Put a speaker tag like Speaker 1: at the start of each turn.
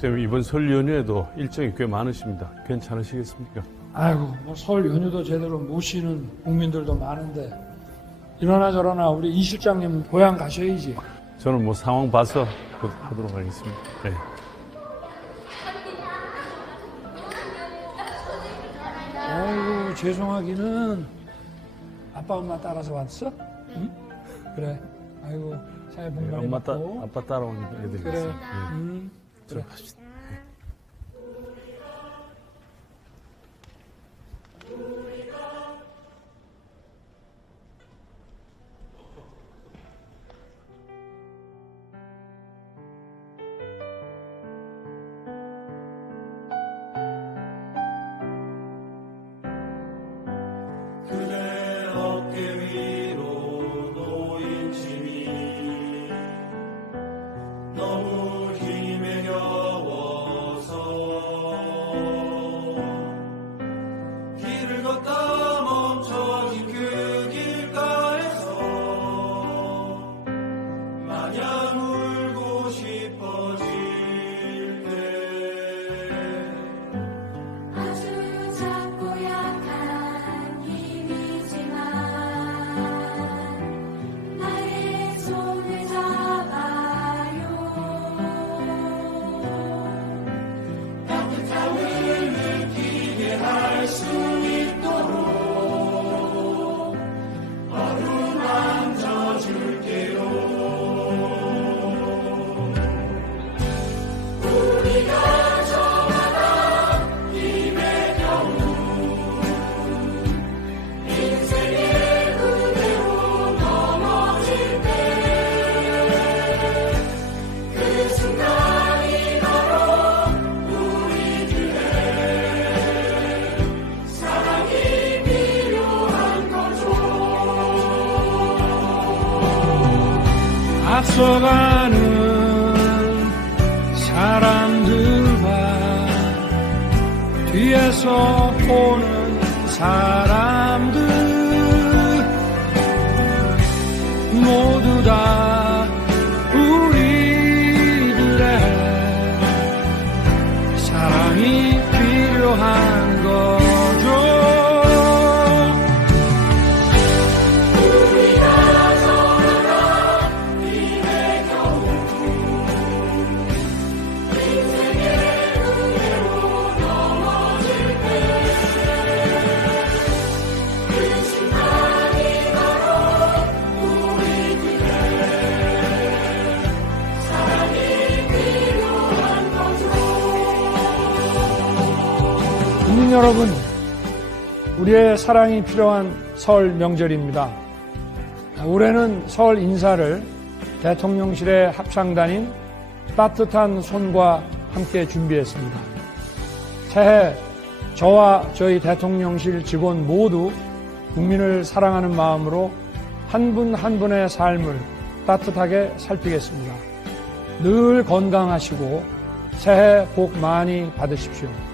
Speaker 1: 선생님 이번 설 연휴에도 일정이 꽤 많으십니다. 괜찮으시겠습니까?
Speaker 2: 아이고, 뭐 설 연휴도 제대로 못 쉬는 국민들도 많은데 이러나 저러나 우리 이 실장님 고향 가셔야지.
Speaker 1: 저는 뭐 상황 봐서 그 하도록 하겠습니다. 네.
Speaker 2: 아이고 죄송하기는 아빠 엄마 따라서 왔어? 응? 그래. 아이고 사회 복 많이
Speaker 1: 엄마 따. 아빠 따라오는 애들이
Speaker 2: 그래.
Speaker 1: 있어요.
Speaker 2: 음.
Speaker 1: 네.
Speaker 2: 그래.
Speaker 1: 들어갑시다.
Speaker 3: 할
Speaker 2: 앞서가는 사람들과 뒤에서 보는 사람들 모두 다 국민 여러분, 우리의 사랑이 필요한 설 명절입니다. 올해는 설 인사를 대통령실의 합창단인 따뜻한 손과 함께 준비했습니다. 새해 저와 저희 대통령실 직원 모두 국민을 사랑하는 마음으로 한 분한 분의 삶을 따뜻하게 살피겠습니다. 늘 건강하시고 새해 복 많이 받으십시오.